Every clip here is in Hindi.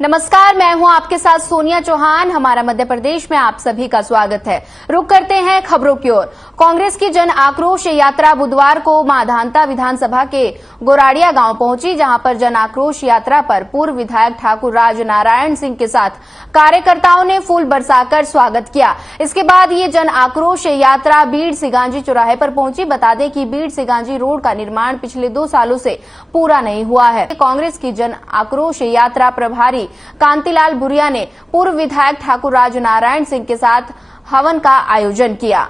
नमस्कार, मैं हूं आपके साथ सोनिया चौहान। हमारा मध्य प्रदेश में आप सभी का स्वागत है। रुक करते हैं खबरों की ओर। कांग्रेस की जन आक्रोश यात्रा बुधवार को माधांता विधानसभा के गोराड़िया गांव पहुंची, जहां पर जन आक्रोश यात्रा पर पूर्व विधायक ठाकुर राज नारायण सिंह के साथ कार्यकर्ताओं ने फूल बरसाकर स्वागत किया। इसके बाद ये जन आक्रोश यात्रा बीड़ सिगांजी चौराहे पर पहुंची। बता दें कि बीड़ सिगांजी रोड का निर्माण पिछले 2 सालों से पूरा नहीं हुआ है। कांग्रेस की जन आक्रोश यात्रा प्रभारी कांतिलाल भुरिया ने पूर्व विधायक ठाकुर राज नारायण सिंह के साथ हवन का आयोजन किया।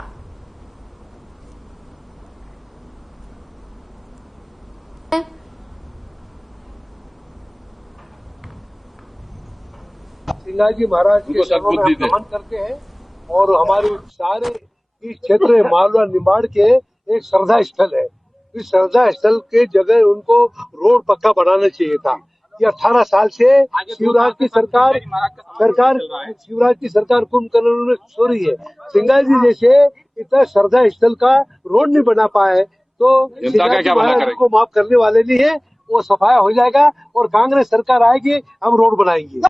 सिंगाजी महाराज के चरणों में नमन करते हैं और हमारे सारे इस क्षेत्र मालवा निमाड़ के एक श्रद्धा स्थल है। इस श्रद्धा स्थल के जगह उनको रोड पक्का बनाना चाहिए था। ये 18 साल से शिवराज की सरकार कुंभकर्ण में सो रही है। सिंगाजी जैसे इतना श्रद्धा स्थल का रोड नहीं बना पाए तो सिंगाजी महाराज को माफ करने वाले नहीं है। वो सफाया हो जाएगा और कांग्रेस सरकार आएगी, हम रोड बनाएंगे।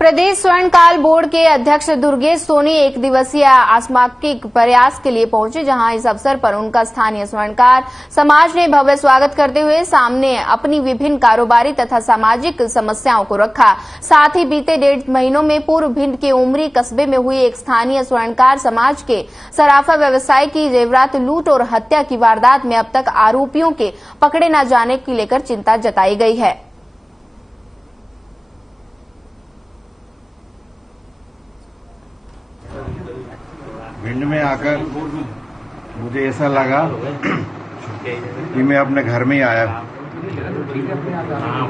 प्रदेश स्वर्णकाल बोर्ड के अध्यक्ष दुर्गेश सोनी 1 दिवसीय आसमाकिक प्रयास के लिए पहुंचे, जहां इस अवसर पर उनका स्थानीय स्वर्णकार समाज ने भव्य स्वागत करते हुए सामने अपनी विभिन्न कारोबारी तथा सामाजिक समस्याओं को रखा। साथ ही बीते 1.5 महीनों में पूर्व भिंड के उमरी कस्बे में हुई एक स्थानीय स्वर्णकार समाज के सराफा व्यवसाय की जेवरात लूट और हत्या की वारदात में अब तक आरोपियों के पकड़े न जाने को लेकर चिंता जताई गई है। भिंड में आकर मुझे ऐसा लगा कि मैं अपने घर में ही आया।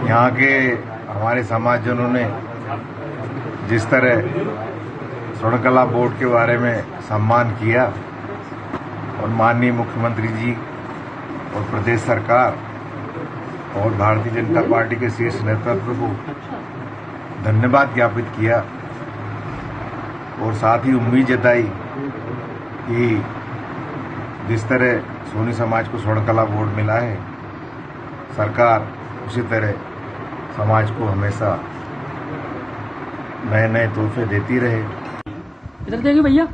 यहाँ के हमारे समाजजनों ने जिस तरह स्वर्णकला बोर्ड के बारे में सम्मान किया और माननीय मुख्यमंत्री जी और प्रदेश सरकार और भारतीय जनता पार्टी के शीर्ष नेतृत्व को धन्यवाद ज्ञापित किया और साथ ही उम्मीद जताई कि जिस तरह सोनी समाज को स्वर्णकला बोर्ड मिला है, सरकार उसी तरह समाज को हमेशा नए नए तोहफे देती रहे। इधर देखिए भैया।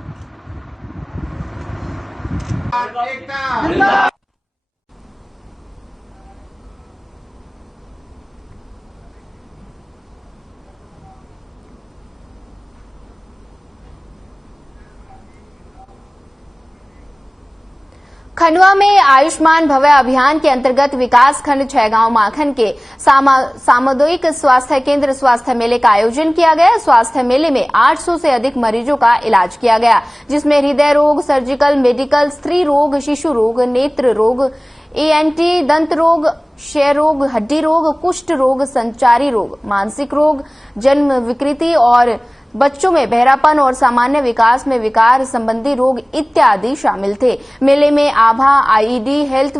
खंडवा में आयुष्मान भव्य अभियान के अंतर्गत विकास खंड छैगांव माखन के सामुदायिक स्वास्थ्य केंद्र स्वास्थ्य मेले का आयोजन किया गया। स्वास्थ्य मेले में 800 से अधिक मरीजों का इलाज किया गया, जिसमें हृदय रोग, सर्जिकल, मेडिकल, स्त्री रोग, शिशु रोग, नेत्र रोग, एएनटी, दंत रोग, क्षय रोग, हड्डी रोग, कुष्ठ रोग, संचारी रोग, मानसिक रोग, जन्म विकृति और बच्चों में बहरापन और सामान्य विकास में विकार संबंधी रोग इत्यादि शामिल थे। मेले में आभा आईईडी हेल्थ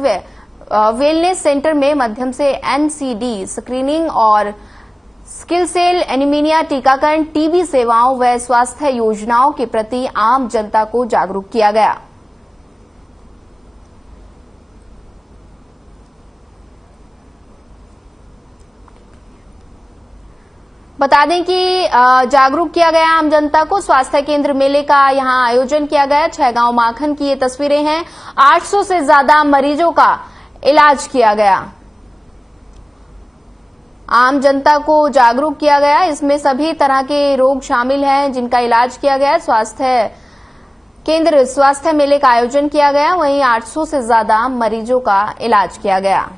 वेलनेस सेंटर में माध्यम से एनसीडी स्क्रीनिंग और स्किल सेल एनीमिया टीकाकरण, टीबी सेवाओं व स्वास्थ्य योजनाओं के प्रति आम जनता को जागरूक किया गया। बता दें कि जागरूक किया गया आम जनता को। स्वास्थ्य केंद्र मेले का यहां आयोजन किया गया। छैगांव माखन की ये तस्वीरें हैं। 800 से ज्यादा मरीजों का इलाज किया गया। आम जनता को जागरूक किया गया। इसमें सभी तरह के रोग शामिल हैं जिनका इलाज किया गया। स्वास्थ्य केंद्र स्वास्थ्य मेले का आयोजन किया गया, वहीं 800 से ज्यादा मरीजों का इलाज किया गया।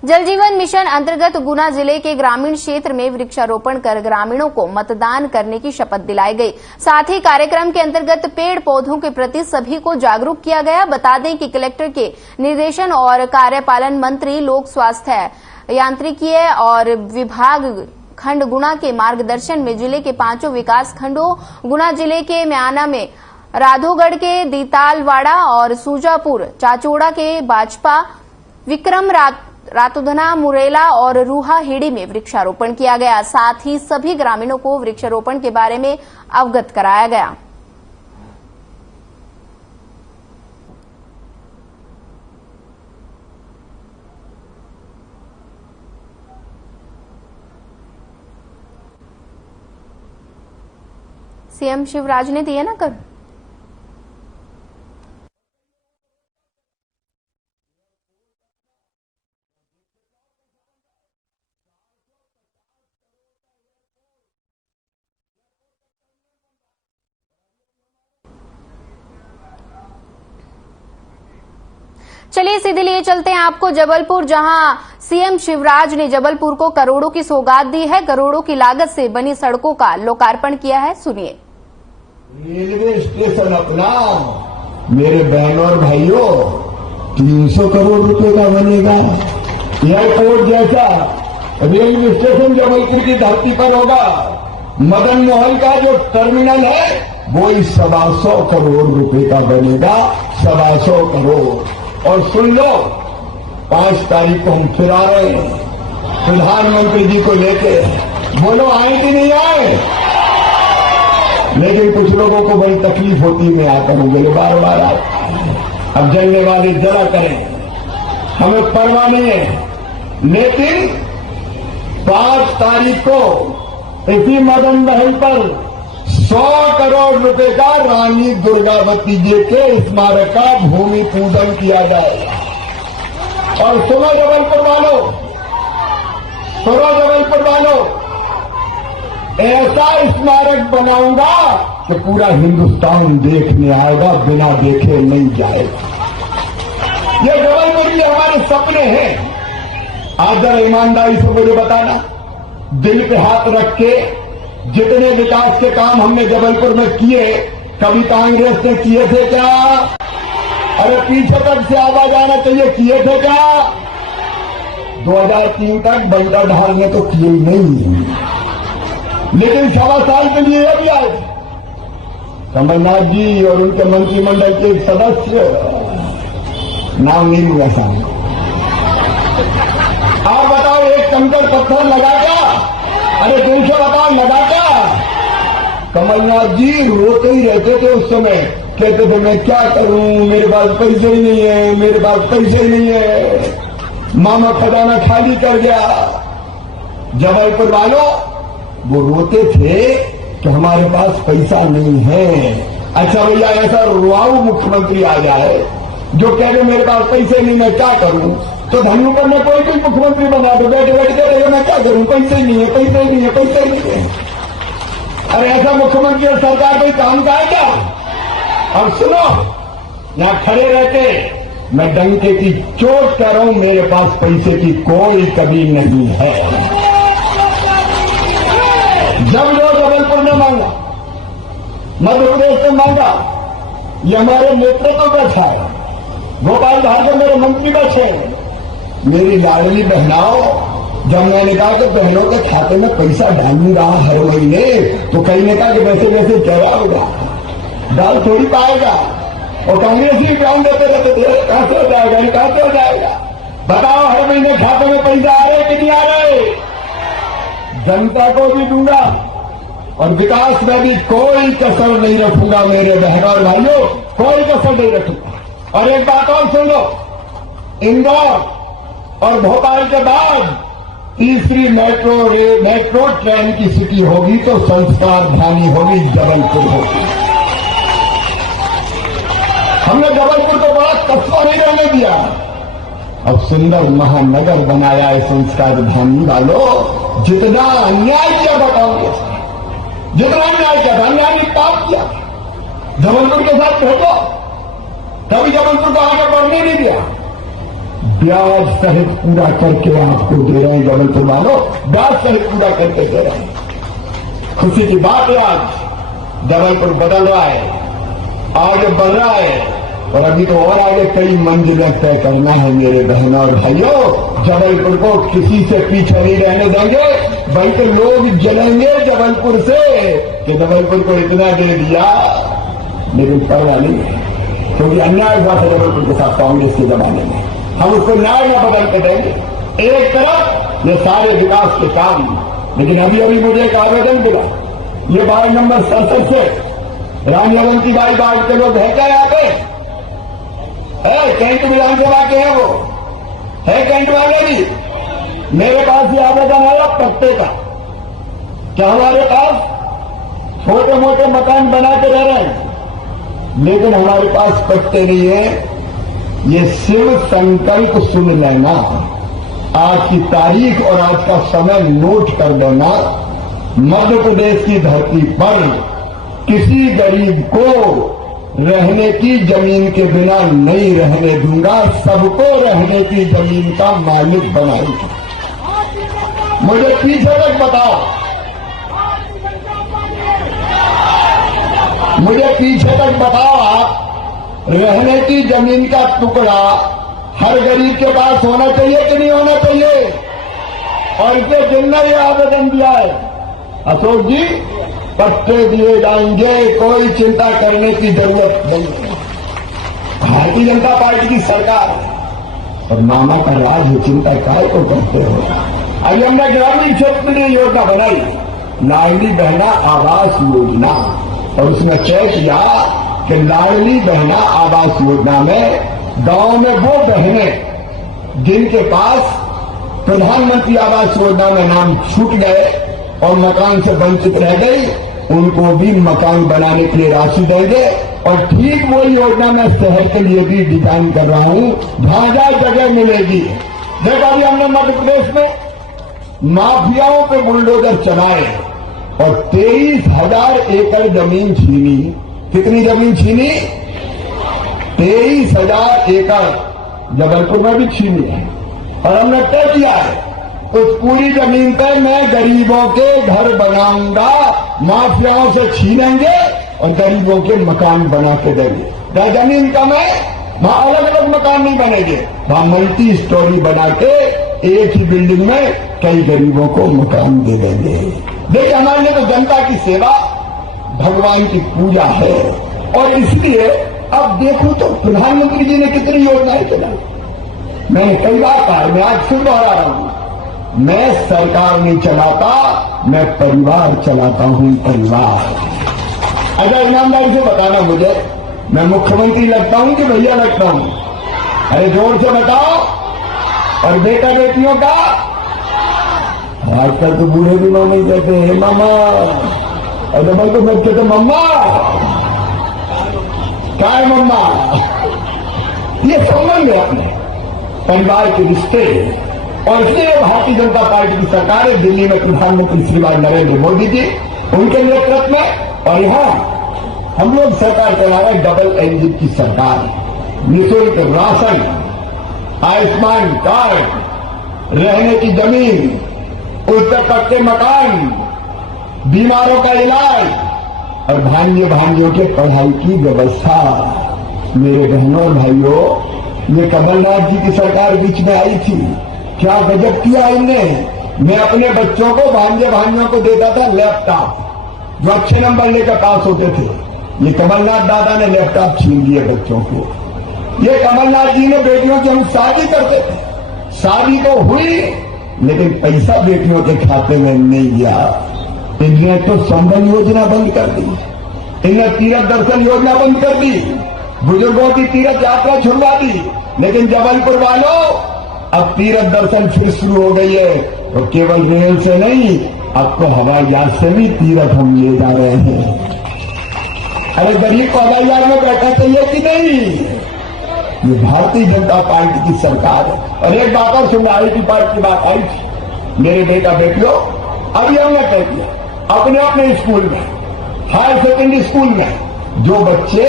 जल जीवन मिशन अंतर्गत गुना जिले के ग्रामीण क्षेत्र में वृक्षारोपण कर ग्रामीणों को मतदान करने की शपथ दिलाई गई। साथ ही कार्यक्रम के अंतर्गत पेड़ पौधों के प्रति सभी को जागरूक किया गया। बता दें कि कलेक्टर के निर्देशन और कार्यपालन मंत्री लोक स्वास्थ्य यांत्रिकीय और विभाग खंड गुना के मार्गदर्शन में जिले के 5 विकास खंडों गुना जिले के म्याना में राधोगढ़ के दीतालवाड़ा और सूजापुर, चाचोड़ा के बाजपा, विक्रम रातुधना, मुरेला और रूहाहेड़ी में वृक्षारोपण किया गया। साथ ही सभी ग्रामीणों को वृक्षारोपण के बारे में अवगत कराया गया। सीएम शिवराज ने दिए ना कर। चलिए सीधे लिए चलते हैं आपको जबलपुर, जहां सीएम शिवराज ने जबलपुर को करोड़ों की सौगात दी है। करोड़ों की लागत से बनी सड़कों का लोकार्पण किया है, सुनिए। रेलवे स्टेशन अपना मेरे बहनों और भाइयों 300 करोड़ रुपए का बनेगा। एयरपोर्ट जैसा रेलवे स्टेशन जबलपुर की धरती पर होगा। मदन मोहन का जो टर्मिनल है वो 125 करोड़ रुपए का बनेगा, 125 करोड़। और सुन लो, 5 तारीख को हम फिर आ रहे हैं प्रधानमंत्री जी को लेके। बोलो आए कि नहीं आए? लेकिन कुछ लोगों को बड़ी तकलीफ होती है, मैं आता हूं बोले बार बार आप। अब जलने वाले जला करें, हमें परवाह नहीं है। लेकिन 5 तारीख को इसी मदन महल पर 100 करोड़ रुपए का रानी दुर्गावती जी के स्मारक का भूमि पूजन किया जाएगा। और सुनो जबलपुर वालों, सुनो जबलपुर वालों, ऐसा स्मारक बनाऊंगा कि पूरा हिंदुस्तान देखने आएगा, बिना देखे नहीं जाएगा। ये जबलपुर के हमारे सपने हैं। आज जरा ईमानदारी से मुझे बताना, दिल पे हाथ रख के, जितने विकास के काम हमने जबलपुर में किए, कभी कांग्रेस ने किए थे क्या? अरे पीछे तक से आवाज आना चाहिए, किए थे क्या? 2003 तक बंदा ढाल ने तो किए नहीं, लेकिन 1.25 साल के लिए भी आए कमलनाथ जी और उनके मंत्रिमंडल के एक सदस्य, नाम नहीं हुआ सामने। आप बताओ, एक कंकड़ पत्थर लगा क्या? अरे दूसरा बताओ, लगा क्या? कमलनाथ जी रोते ही रहते थे उस समय, कहते थे मैं क्या करूं, मेरे पास पैसे ही नहीं है, मेरे पास पैसे ही नहीं है, मामा खजाना खाली कर गया। जबलपुर वालों, वो रोते थे कि हमारे पास पैसा नहीं है। अच्छा भैया, ऐसा रुआऊ मुख्यमंत्री आ जाए जो कह रहे मेरे पास पैसे नहीं, मैं क्या करूं, तो धन्यपुर में कोई भी मुख्यमंत्री बना दो, बैठे बैठे कह रहे मैं क्या करूं, पैसे ही नहीं है, पैसे ही नहीं है, पैसे ही नहीं है। अरे ऐसा मुख्यमंत्री और सरकार कोई काम का है क्या? और सुनो, यहां खड़े रहते मैं डंके की चोट कह रहा हूं, मेरे पास पैसे की कोई कमी नहीं है। जब जो जबलपुर ने मांगा, मध्य प्रदेश ने मांगा, ये हमारे नेतृत्व का था। गोपाल भार्गव मेरे मंत्री बैठे, मेरी लाडली बहनाओं, जब मैंने कहा कि बहनों के खाते में पैसा डालूंगा हर महीने, तो कई ने कहा कि वैसे वैसे क्या होगा, डाल थोड़ी पाएगा। और कांग्रेस ही ग्राउंड देते रहते थे, कहां से हो जाएगा, कहां से हो जाएगा। बताओ, हर महीने खाते में पैसा आ रहे कि नहीं आ रहे? जनता को भी दूंगा और विकास में भी कोई कसर नहीं रखूंगा मेरे बहनों और भाइयों, कोई कसर नहीं रखूंगा। और एक बात और सुन लो, इंदौर और भोपाल के बाद तीसरी मेट्रो ट्रेन की सिटी होगी तो संस्कार धानी होगी, जबलपुर होगी। हमने जबलपुर को बड़ा कस्बा नहीं रहने दिया, अब सुंदर महानगर बनाया है संस्कार धानी वालों। जितना अन्याय किया बताओगे, जितना अन्याय किया, अन्याय ने पाप किया। जबलपुर के साथ भेजो, कभी जबलपुर को आगे बढ़ने नहीं दिया। ब्याज सहित पूरा करके आपको दे रहे हैं जबलपुर वालों, ब्याज सहित पूरा करके दे रहे हैं। खुशी की बात है, आज जबलपुर बदल रहा है, आगे बढ़ रहा है, और अभी तो और आगे कई मंजिलें तय करना है मेरे बहनों और भाइयों। जबलपुर को किसी से पीछे नहीं रहने देंगे, बल्कि लोग जलेंगे जबलपुर से कि जबलपुर को इतना दे दिया, लेकिन परवाह नहीं है, क्योंकि अन्याय हुआ था जबलपुर के साथ कांग्रेस के जमाने में। हम उसको न्याय न बदल के देंगे। एक तरफ ये सारे विकास के काम, लेकिन अभी अभी मुझे एक आवेदन मिला, ये वार्ड नंबर 67 से रानी अवंती बाई वार्ड के लोग है क्या यहाँ पे? है कैंट विधानसभा के हैं, वो है कैंट वाले भी। मेरे पास ये आवेदन आया पट्टे का, क्या हमारे पास छोटे मोटे मकान बना के रह रहे हैं, लेकिन हमारे पास पट्टे नहीं है। ये शिव संकल्प सुन लेना, आज की तारीख और आज का समय नोट कर लेना। मध्य प्रदेश की धरती पर किसी गरीब को रहने की जमीन के बिना नहीं रहने दूंगा, सबको रहने की जमीन का मालिक बनाऊंगा। मुझे पीछे तक बताओ, मुझे पीछे तक बताओ, आप रहने की जमीन का टुकड़ा हर गरीब के पास होना चाहिए कि नहीं होना चाहिए? और इसे जिनने ये आवेदन दिया है, अशोक जी, पट्टे दिए जाएंगे, कोई चिंता करने की जरूरत नहीं। भारतीय जनता पार्टी की सरकार और मामा का राज है, चिंता काय को करते हो? अभी हमने ग्रामीण क्षेत्र में योजना बनाई, लाडली बहना आवास योजना, और उसमें तय किया कि लाडली बहना आवास योजना में गांव में वो बहनें जिनके पास प्रधानमंत्री आवास योजना में नाम छूट गए और मकान से वंचित रह गई, उनको भी मकान बनाने के लिए राशि देंगे। और ठीक वो योजना मैं शहर के लिए भी डिजाइन कर रहा हूं, जहां जहां जगह मिलेगी। देखो अभी हमने मध्य प्रदेश में माफियाओं पे बुलडोजर चलाए और 23,000 एकड़ जमीन छीनी। कितनी जमीन छीनी? 23,000 एकड़ जबलपुर में भी छीनी है। और हमने तय किया है उस पूरी जमीन पर मैं गरीबों के घर बनाऊंगा, माफियाओं से छीनेंगे और गरीबों के मकान बना के देंगे। जहां जमीन कम है वहां अलग अलग मकान नहीं बनेंगे, वहां मल्टी स्टोरी बना के एक ही बिल्डिंग में कई गरीबों को मकान दे देंगे। देखिए हमारे लिए तो जनता की सेवा भगवान की पूजा है। और इसलिए अब देखो तो प्रधानमंत्री जी ने कितनी योजनाएं चलाई। मैंने कई बार कहा, मैं आज फिर दोहरा रहा हूं, मैं सरकार नहीं चलाता, मैं परिवार चलाता हूं, परिवार। अगर ईमानदारी से बताना मुझे, मैं मुख्यमंत्री लगता हूं कि भैया लगता हूं? अरे जोर से बताओ। और बेटा बेटियों का आजकल तो बूढ़े भी नहीं कहते हे मामा, और डबल तो बच्चे तो मम्मा, क्या है मम्मा? ये संबंध है अपने परिवार के रिश्ते। और इसलिए भारतीय जनता पार्टी की सरकार है, दिल्ली में प्रधानमंत्री श्रीमान नरेंद्र मोदी जी उनके नेतृत्व में, और यहां हम लोग सरकार चला रहे डबल इंजन की सरकार। निःशुल्क राशन, आयुष्मान कार्ड, रहने की जमीन, उसके पक्के मकान, बीमारों का इलाज और भाइयों के पढ़ाई की व्यवस्था। मेरे बहनों और भाइयों, ये कमलनाथ जी की सरकार बीच में आई थी, क्या गजब किया इनने। मैं अपने बच्चों को भाइयों को देता था लैपटॉप, जो अच्छे नंबर लेकर पास होते थे। ये कमलनाथ दादा ने लैपटॉप छीन लिए बच्चों को। ये कमलनाथ जी ने बेटियों की हम शादी करते थे, शादी तो हुई लेकिन पैसा बेटियों के खाते में नहीं गया। इनने तो संबल योजना बंद कर दी, इनने तीर्थ दर्शन योजना बंद कर दी, बुजुर्गों की तीर्थ यात्रा छुड़वा दी। लेकिन जबलपुर वालों, अब तीर्थ दर्शन फिर शुरू हो गई है, और केवल रेल से नहीं, अब तो हवाई जहाज से भी तीर्थ हम ले जा रहे हैं। अरे गरीब को हवाई जहाज में बैठा चाहिए कि नहीं? ये भारतीय जनता पार्टी की सरकार है। और एक बात और सुनना, आईटी पार्टी की बात आई थी, मेरे बेटा बेटियों, अभी हमने कह दिया अपने अपने स्कूल में, हायर सेकेंडरी स्कूल में जो बच्चे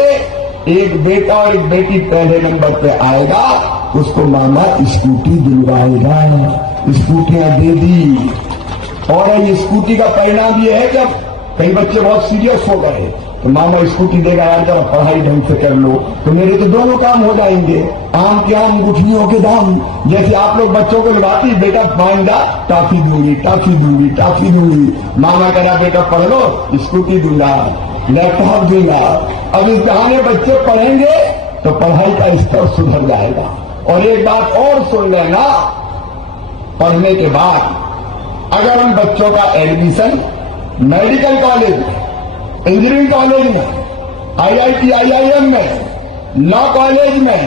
एक बेटा और एक बेटी पहले नंबर पे आएगा, उसको मामा स्कूटी दिलवाएगा। स्कूटियां दे दी। और ये स्कूटी का परिणाम ये है कि अब कई बच्चे बहुत सीरियस हो गए तो मामा स्कूटी देगा, यार जरा पढ़ाई ढंग से कर लो, तो मेरे तो दोनों काम हो जाएंगे। आम के आम, गुठलियों के दाम। जैसे आप लोग बच्चों को लगाती, बेटा मांगा टॉफी दूंगी, टॉफी दूंगी, टॉफी दूंगी। मामा कह रहा बेटा पढ़ लो, स्कूटी दूंगा, लैपटॉप दूंगा। अब इस बहाने बच्चे पढ़ेंगे तो पढ़ाई का स्तर सुधर जाएगा। और एक बात और सुन लेना, पढ़ने के बाद अगर उन बच्चों का एडमिशन मेडिकल कॉलेज में, इंजीनियरिंग कॉलेज में, IIT, IIM में, लॉ कॉलेज में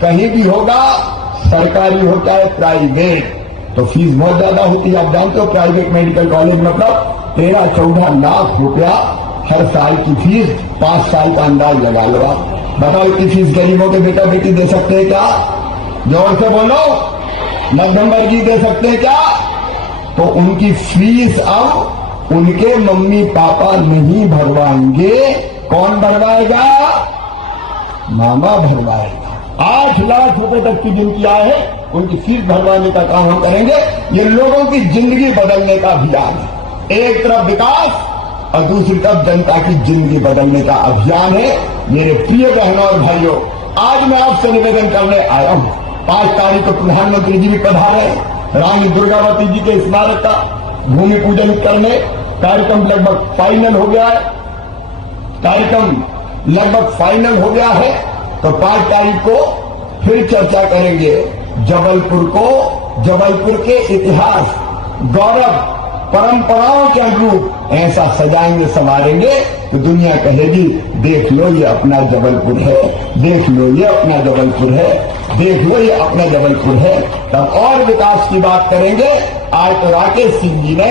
कहीं भी होगा, सरकारी हो चाहे प्राइवेट, तो फीस बहुत ज्यादा होती है। आप जानते हो प्राइवेट मेडिकल कॉलेज मतलब 13-14 लाख रुपया हर साल की फीस, 5 साल का अंदाज लगा लो आप। बताओ इतनी फीस गरीबों के बेटा बेटी दे सकते हैं क्या? जोर से बोलो, मध्यम वर्गीय दे सकते हैं क्या? तो उनकी फीस अब उनके मम्मी पापा नहीं भरवाएंगे, कौन भरवाएगा? मामा भरवाएगा। 8 लाख रुपए तक की जिनकी आय है उनकी फीस भरवाने का काम हम करेंगे। ये लोगों की जिंदगी बदलने का अभियान है। एक तरफ विकास और दूसरी तरफ जनता की जिंदगी बदलने का अभियान है। मेरे प्रिय बहनों और भाइयों, आज मैं आपसे निवेदन करने आया हूं। 5 तारीख को प्रधानमंत्री जी भी पधारे, रानी दुर्गावती जी के स्मारक का भूमि पूजन करने। कार्यक्रम लगभग फाइनल हो गया है, तो 5 तारीख को फिर चर्चा करेंगे। जबलपुर के इतिहास, गौरव, परंपराओं के अनुरूप ऐसा सजाएंगे संवारेंगे तो दुनिया कहेगी देख लो ये अपना जबलपुर है, देख लो ये अपना जबलपुर है, देख लो ये अपना जबलपुर है। तब और विकास की बात करेंगे। आज तो राकेश सिंह जी ने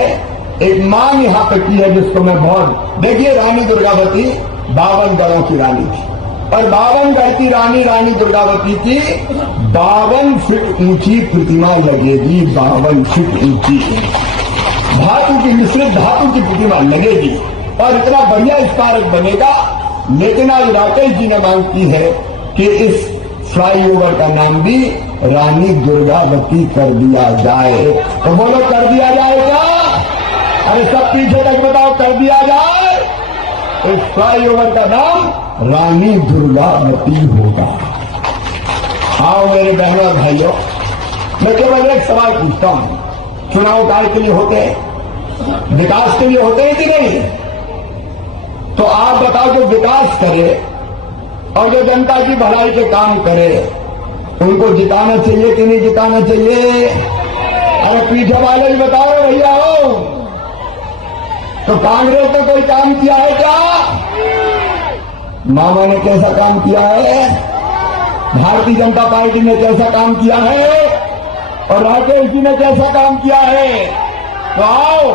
एक मांग यहाँ पे की है जिसको मैं बहुत, देखिए रानी दुर्गावती 52 गढ़ों की रानी थी और 52 गढ़ की रानी दुर्गावती की 52 फीट ऊंची प्रतिमा लगेगी। 52 फीट ऊंची धातु की, मिश्रित धातु की प्रतिमा लगेगी और इतना बढ़िया स्मारक बनेगा। लेकिन आज राकेश जी ने मांग की है कि इस फ्लाईओवर का नाम भी रानी दुर्गावती कर दिया जाए। तो बोलो कर दिया जाए क्या? अरे सब पीछे तक बताओ, कर दिया जाए। इस फ्लाईओवर का नाम रानी दुर्गावती होगा। आओ मेरे बहनों और भाइयों, मैं केवल एक सवाल पूछता हूं। चुनाव कार्य के लिए होते हैं, विकास के लिए होते हैं कि नहीं? तो आप बताओ, जो विकास करे और जो जनता की भलाई के काम करे उनको जिताना चाहिए कि नहीं जिताना चाहिए? अरे पीछे वाले ही बताओ भैया हो। तो कांग्रेस ने कोई काम किया है क्या? मामा ने कैसा काम किया है? भारतीय जनता पार्टी ने कैसा काम किया है? और राकेश जी ने कैसा काम किया है? तो आओ,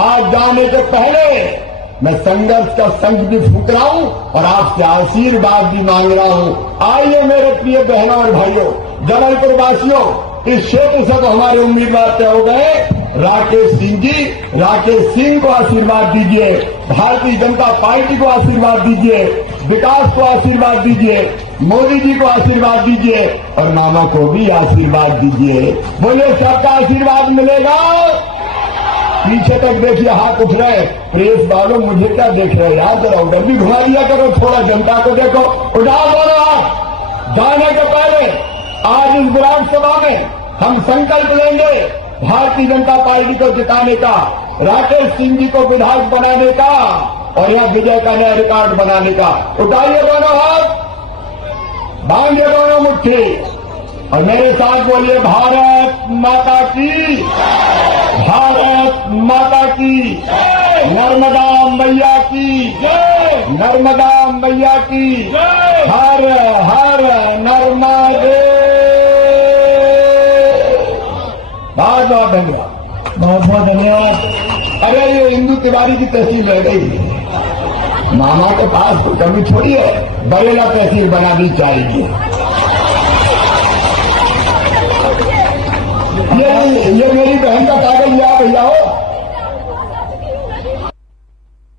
आज जाने से पहले मैं संघर्ष का शंख भी फूंक रहा हूं और आपसे आशीर्वाद भी मांग रहा हूं। आइए मेरे प्रिय बहनों और भाइयों, जबलपुर वासियों, इस क्षेत्र से तो हमारे उम्मीदवार तय हो गए। राकेश सिंह जी, राकेश सिंह को आशीर्वाद दीजिए, भारतीय जनता पार्टी को आशीर्वाद दीजिए, विकास को आशीर्वाद दीजिए, मोदी जी को आशीर्वाद दीजिए और मामा को भी आशीर्वाद दीजिए। बोलिए सबका आशीर्वाद मिलेगा। पीछे तक देखिए हाथ उठ रहे। प्रेस वालों मुझे क्या देख रहे हैं यार, जरा उधर भी घुमा दिया करो, थोड़ा जनता को देखो। उठाओ दोनों हाथ। जाने के पहले आज इस विराट सभा में हम संकल्प लेंगे भारतीय जनता पार्टी को जिताने का, राकेश सिंह जी को विधायक बनाने का और यह विजय का नया रिकॉर्ड बनाने का। उठाइए दोनों हाथ, बांधिए दोनों मुट्ठी और मेरे साथ बोलिए भारत माता की, भारत माता की, नर्मदा मैया की, नर्मदा मैया की, हर हर नर्मदे। बहुत बहुत धन्यवाद, बहुत बहुत धन्यवाद। अरे ये इंदू तिवारी की तहसील रह गई, मामा के पास तो कमी थोड़ी है, बरेला तहसील बना दी चाहिए। ये मेरी बहन का कागज लिया भैया हो,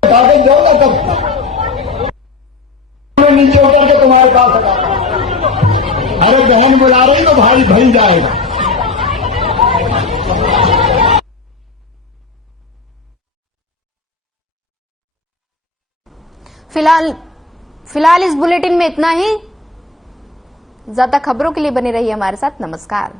कागज दो ना, तब नीचे उतर के तुम्हारे पास आएगा। अरे बहन बुला रही तो भाई भई जाएगा। फिलहाल इस बुलेटिन में इतना ही। ज्यादा खबरों के लिए बने रहिए हमारे साथ। नमस्कार।